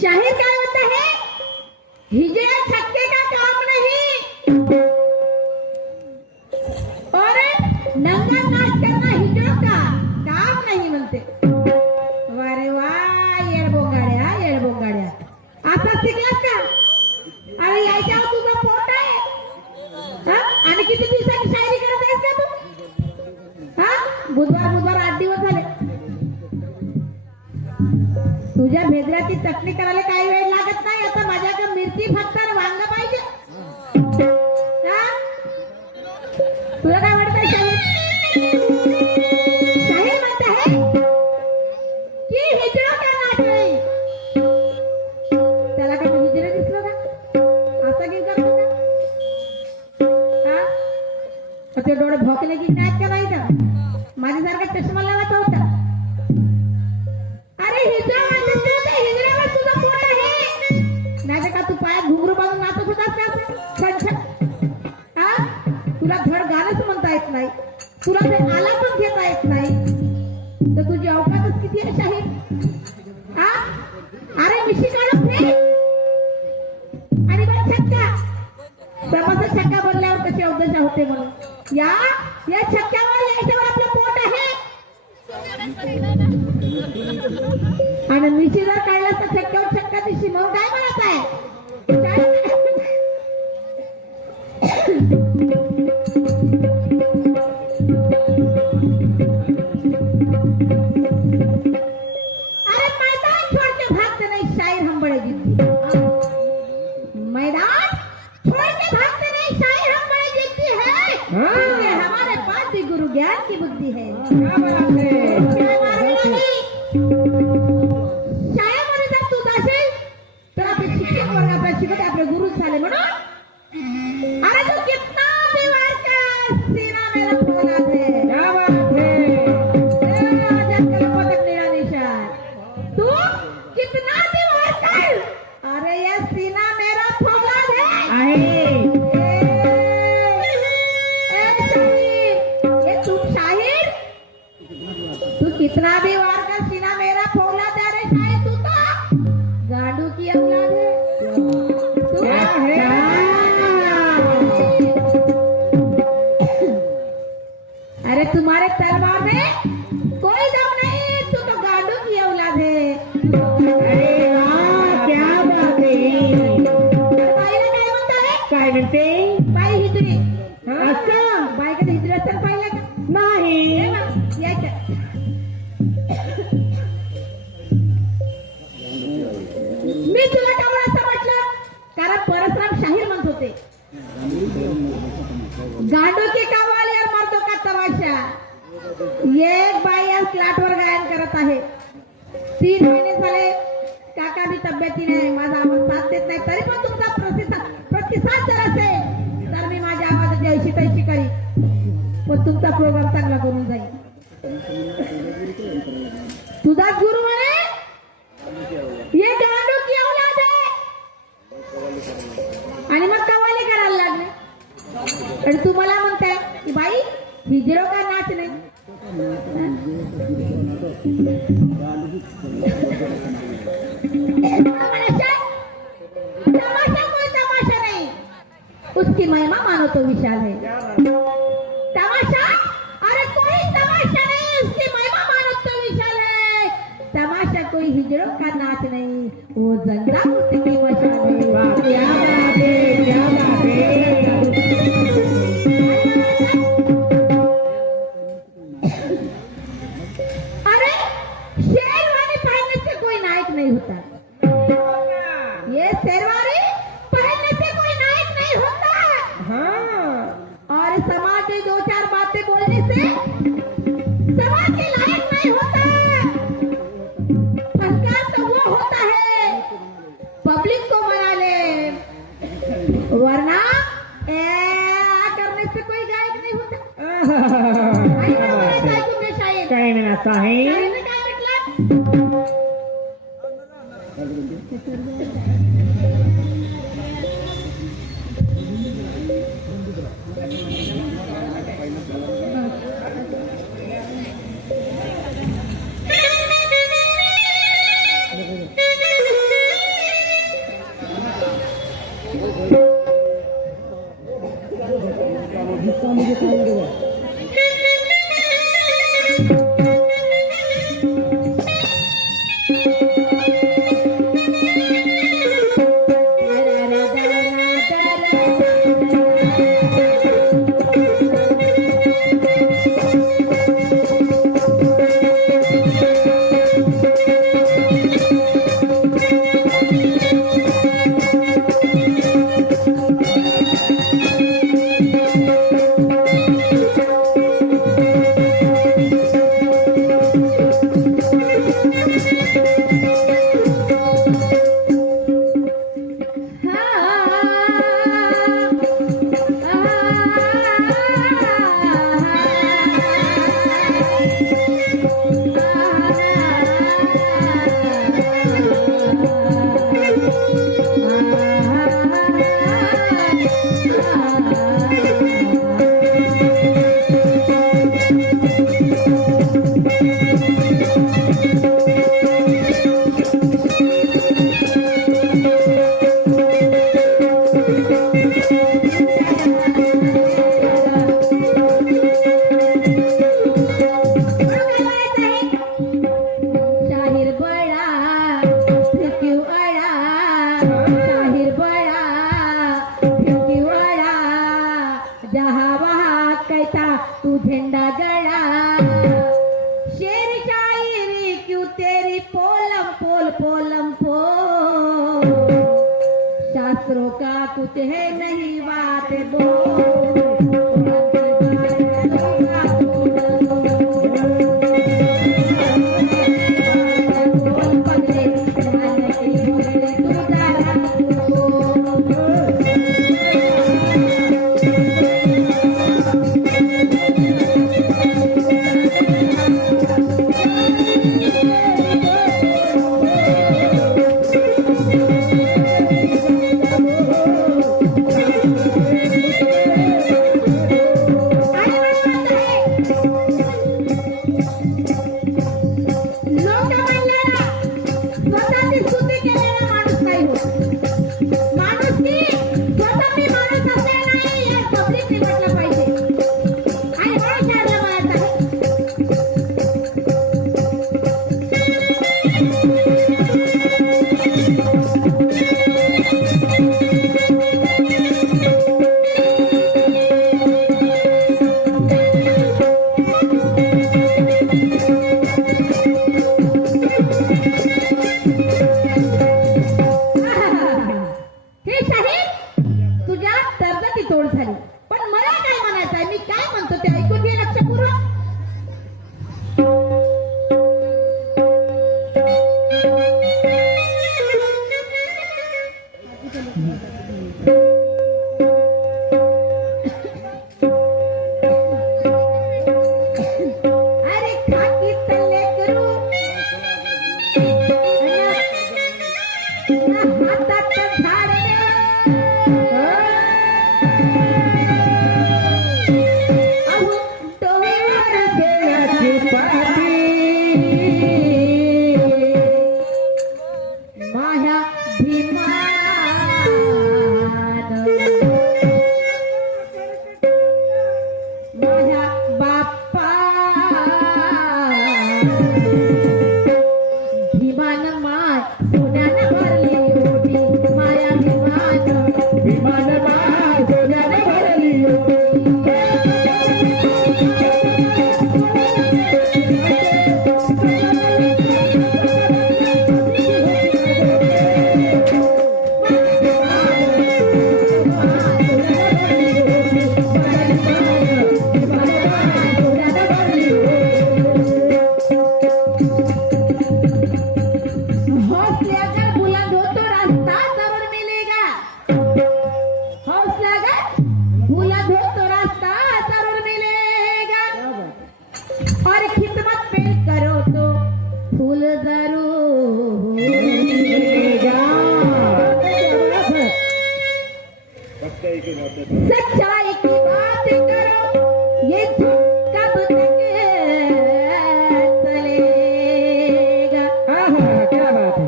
शाहिर क्या होता है? हिजड़ा छक्के का काम नहीं और नंगा नाच करना हिजड़ों का काम नहीं म्हणते. वारे वा, येडबोंगाड्या आता शिकलास का? अरे याच्यावर तुझं पोट आहे हा? आणि किती दिवसांनी शायरी करत आहेस का तू? हा, बुधवार 8 दिवस झाले. तुझ्या भेदऱ्याची चटणी करायला काही वेळ लागत नाही. आता माझ्याकडे मिरची फक्त वांग पाहिजे. तुला काय वाटतंय शाहीर? शाहीर म्हणत आहे की हिजड़ा का नाच नाही. त्याला काय हिजड़ा दिसलं का? असा घेऊन जातो का? ते डोळे भोकले की नाच का नाही का? माझ्यासारखा चष्मा लावायचा होता. अरे हिजड़ा हिजड्यावर तुझं पोट आहे. नाही का तू पायात घुंगरू बांधून नाचत होतास का? तुला धड गाणंच म्हणता येत नाही. तुला ते आला पण घेता येत नाही. तर तुझी अवकाशच किती आहे शाहीर? अरे मिशी काढून दे आणि बरं छक्का. प्रमाचा छक्का बोलल्यावर कशी अवदशा होते म्हणून या छक्क्यावर याच्यावर आपलं पोट आहे. आणि मिशी जर काढला तर छक्क्यावर छक्का दिशी म्हणून काय म्हणत आहे? अरे मैदान छोड़ के भागते नहीं शायर हम बड़े जीतती. मैदान छोड़ के भागते नहीं शायर हम बड़े जीतती है. क्योंकि हमारे पास भी गुरु ज्ञान की बुद्धि है. शाळेमध्ये जर तू जाशील तर आपले शिक्षक वर्ग आपल्या शिकवते आपले गुरु झाले म्हणून. अरे तू कितना दीवार का सीना मेरा फौलाद है. क्या बात है? पदक मेरा निशान. तू कितना दीवार कर. अरे ये सीना मेरा फौलाद है. ये तू शाहीर तू कितना भी वार का सीना मेरा फौलाद है. रे शायद तू तो गांडू की औलाद है. तू है अरे तुम्हारे तलवार में कोई दम नहीं. तू तो गांडू की औलाद है. अरे वाह, क्या बात है. बाईला काय म्हणता है? काय म्हणते? बाई हिजडी. असं बाईकडे हिजडी असं पाहिलं का? नाही. यायचं मी तुला का असं म्हटलं? कारण परसराम शाहीर म्हणत होते गांडो के कव्वाली और मर्दों का तमाशा. एक बाई आज क्लाटवर गायन करत आहे. 3 महिने झाले काका भी तब्येतीने माझा आवाज साथ देत नाही. तरी पण तुमचा प्रतिसाद जर असेल तर मी माझ्या आवाजाची ऐशी तैशी करी. पण तुमचा प्रोग्राम चांगला करून जाईल. तुझा गुरु म्हणे ये गांडू की औलाद है. आणि मग कव्वाली करायला लागले. आणि तुम्हाला म्हणताय की बाई हिजड़ों का नाच नाही. तमाशा कोई तमाशा नहीं. उसकी महिमा मानो तो विशाल है. तमाशा अरे कोई तमाशा नहीं. उसकी महिमा मानो तो विशाल है. तमाशा कोई हिजड़ों का नाच नहीं. वो जिंदा मूर्ति की मशाल है. क्या बात है, क्या बात है. अरे शेरवानी पहनने से कोई नायक नहीं होता. ये शेरवानी पहनने से कोई नायक नहीं होता. हाँ. और समाज में 2-4 बातें बोलने से समाज के लायक नहीं होता. संस्कार तो वो होता है पब्लिक को मना ले. वरना करने से कोई गायक नहीं होता. काय म्हणायचं आहे? काय म्हटलं? पोलम पो शास्त्रों का कुछ है नहीं बात सच्चाई की बात करो ये कब तक चलेगा। क्या बात है?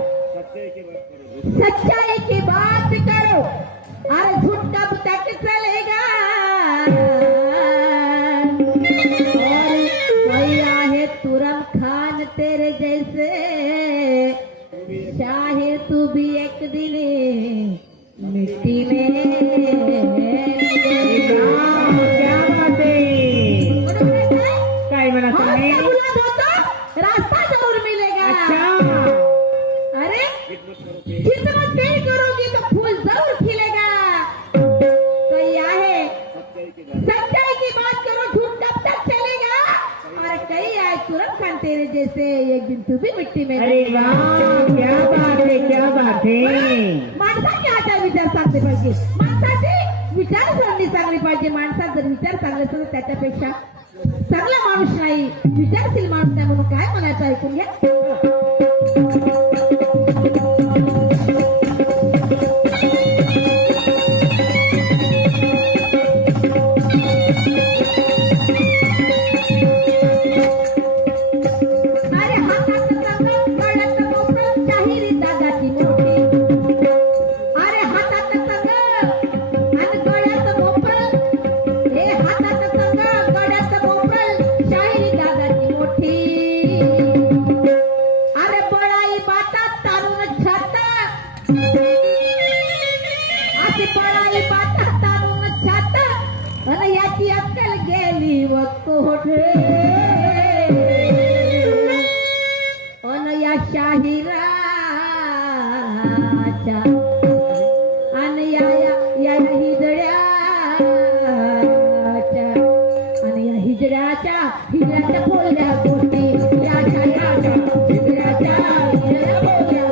सच्चाई की बात करो और झूठ कब तक चलेगा। और भैया है तुरम खान तेरे जैसे, चाहे तू भी एक दिन मिट्टी में। क्या बात है? काय म्हणा तुम्ही? रास्ता जरूर मिलेगा। अच्छा, अरे किस्मत पेड़ करोगी तो फूल जरूर खिलेगा। कही आहे सच्चाई की बात करो झूठ कब तक चलेगा। और कही आए तुरंत खान तेरे जैसे, एक दिन तू भी मिट्टी में। अरे वाह, क्या बात है, क्या बात है. माणसाचे आचार विचार चांगले पाहिजे, माणसाचे विचारसरणी चांगली पाहिजे. माणसात जर विचार चांगले असेल तर त्याच्यापेक्षा चांगला माणूस नाही, विचारशील माणूस नाही. म्हणून काय म्हणायचं ऐकून घ्या. अरे हातात चांगलं गळ्यात मोकळं शाहिरी दादाची मोठी. अरे हातात चांगलं आणि गळ्यात मोकळं, हे हातात चांगलं गळ्यात मोकळं शाहिरी दादाची मोठी. अरे बळाई बातात तारून छाता, अशी बळाई बातात तारून छाता. आणि याची अक्कल गेली व कोठे. अन या शाहिरा कृष्णाच्या आणि या हिजड्याच्या आणि या हिजड्याच्या बोलल्या गोष्टी हिजड्याच्या बोलल्या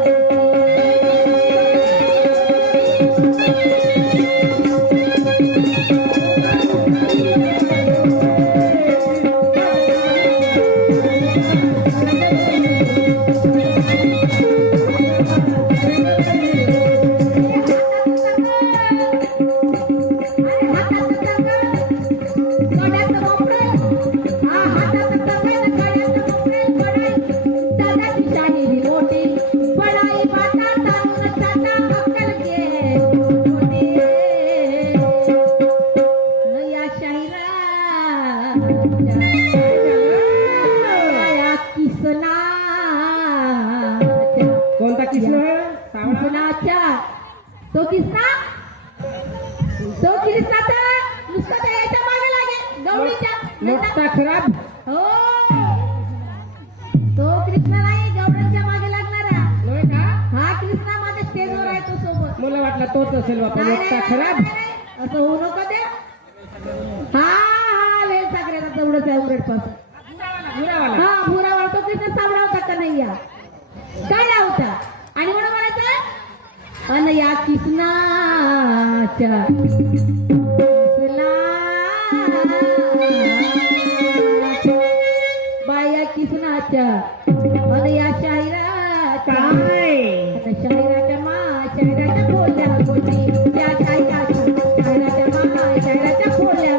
कोणता कृष्ण कृष्णाच्या तो कृष्णा तर नुसतं त्या याच्या मागे लागेल गौरीच्या मोठा खराब हो तो कृष्ण नाही गौरीच्या मागे लागणारा होय का? हा कृष्णा माझ्या स्टेजवर आहे तो सोबत मला वाटला तोच असेल बापा नाही, मोठा नाही, खराब नाही, नाही. असं होऊ नको ते हा वेळ सागऱ्याचा तेवढंच आहे उरट पासून बुरावाला हा भुरा वाळतो कृष्ण सावळा होता का नाही या काय होता आणि म्हणून म्हणायचं अन या कृष्णाच्या बाया कृष्णाच्या अन या शाहिराच्या काय शाहिराच्या बोलल्या गोष्टी त्या शाहिराच्या बोलल्या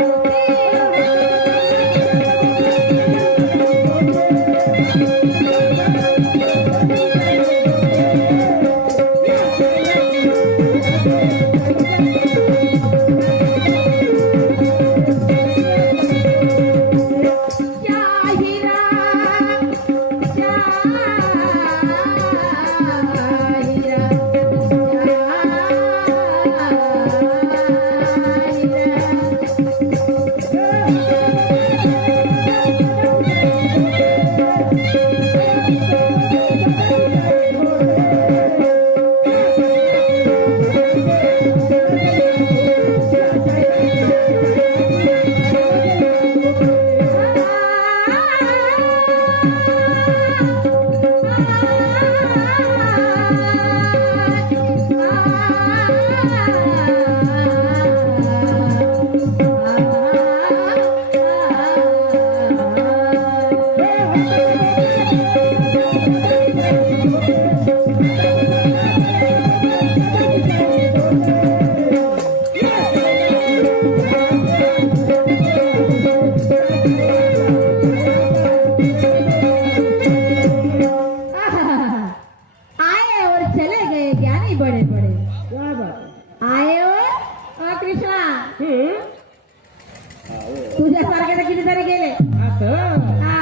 तुझ्यासारखे कितीतरी गेले असं हा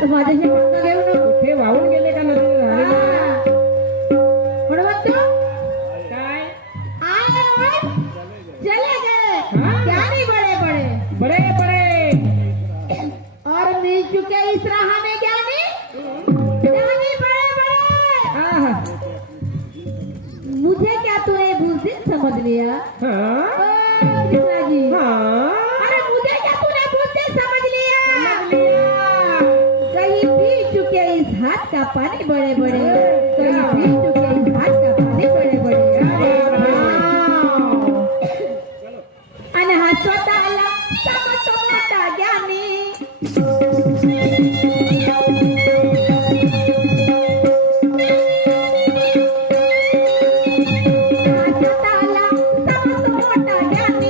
तर माझ्याशी बोलणं घेऊ नको ते वाहून गेले का नदी झालेले म्हणून म्हणतो काय आए और चले गए हाँ? ज्ञानी बड़े बड़े बड़े बड़े और मिल चुके इस राह में ज्ञानी ज्ञानी बड़े बड़े आहा, मुझे क्या तूने बुज़दिल समझ लिया हाँ, ओ, कृष्णा जी हाँ, अरे मुझे क्या तूने बुज़दिल समझ लिया समझ लिया। कहीं पी चुके इस हाथ का पानी बड़े बड़े कहीं पी चुके इस हाथ का पानी बड़े बड़े आणि हा स्वतःला समजतो मोठा ज्ञानी हा स्वतःला समजतो मोठा ज्ञानी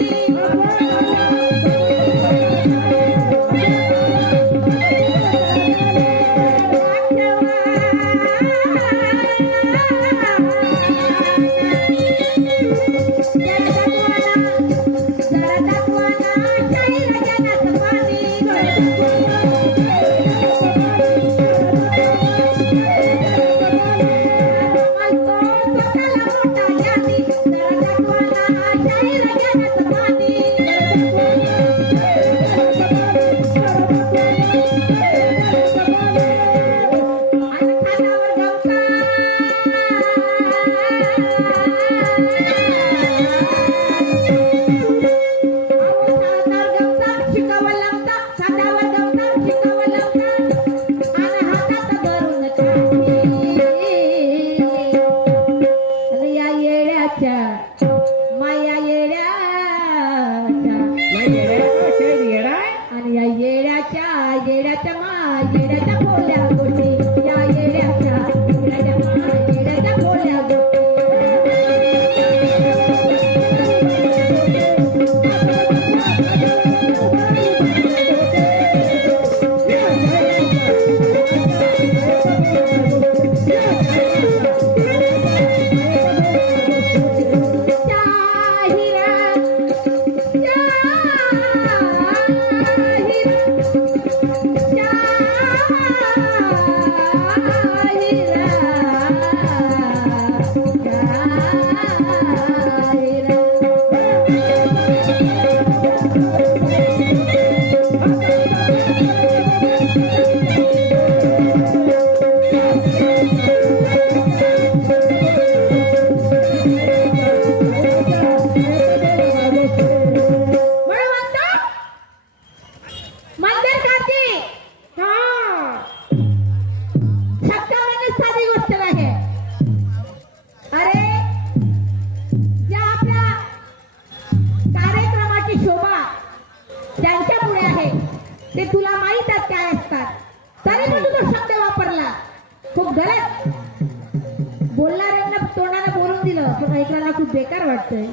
ऐकलं पण ऐकायला खूप बेकार वाटतंय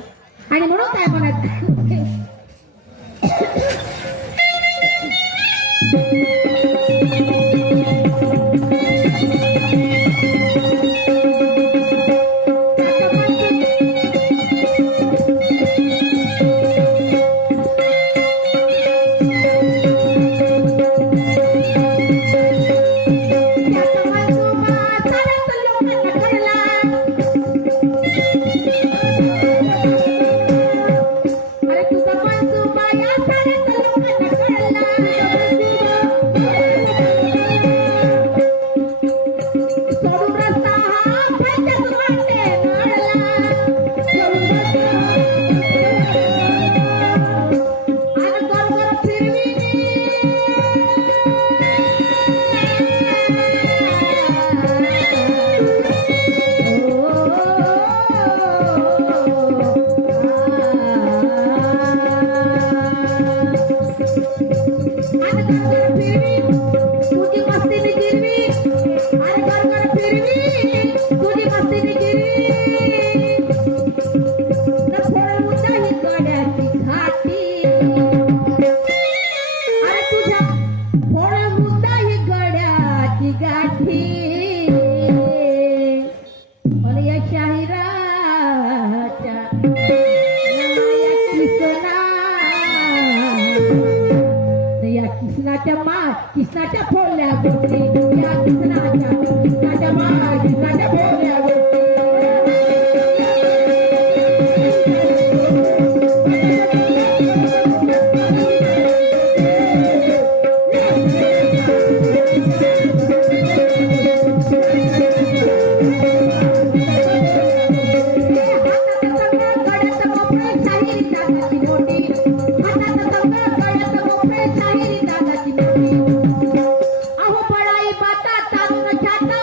आणि म्हणून काय म्हणत अरे तुझा पंजोबा या साऱ्या लोकांना कळला सोडून रस्ता हा फायद्याच वाटे नळला आणि बरोबर तुझी मस्तीने गिरवी अरे गरगर फिरवी तुझी मस्तीने गिरवी न फोडून ही गड्याची घाटी अरे तुझ्या फोडून ही गड्याची गाठी पण या शाहिराच्या या किसनाच्या फोडल्या गोष्टी या किसनाच्या मार किसनाच्या फोडल्या गोष्टी अहो पडाई बाता तारून छाता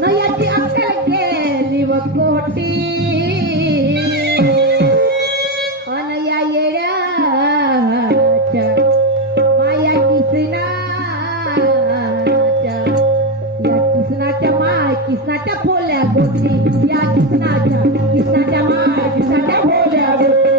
न याची अक्कल गेली व कोटी अन या येड्याच्या माया किसनाच्या फोल्या गोष्टी या किसनाच्या माय किसनाच्या फोल्या गोष्टी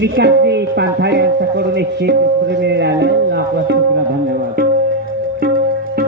विकासजी पांथा यांच्याकडून 100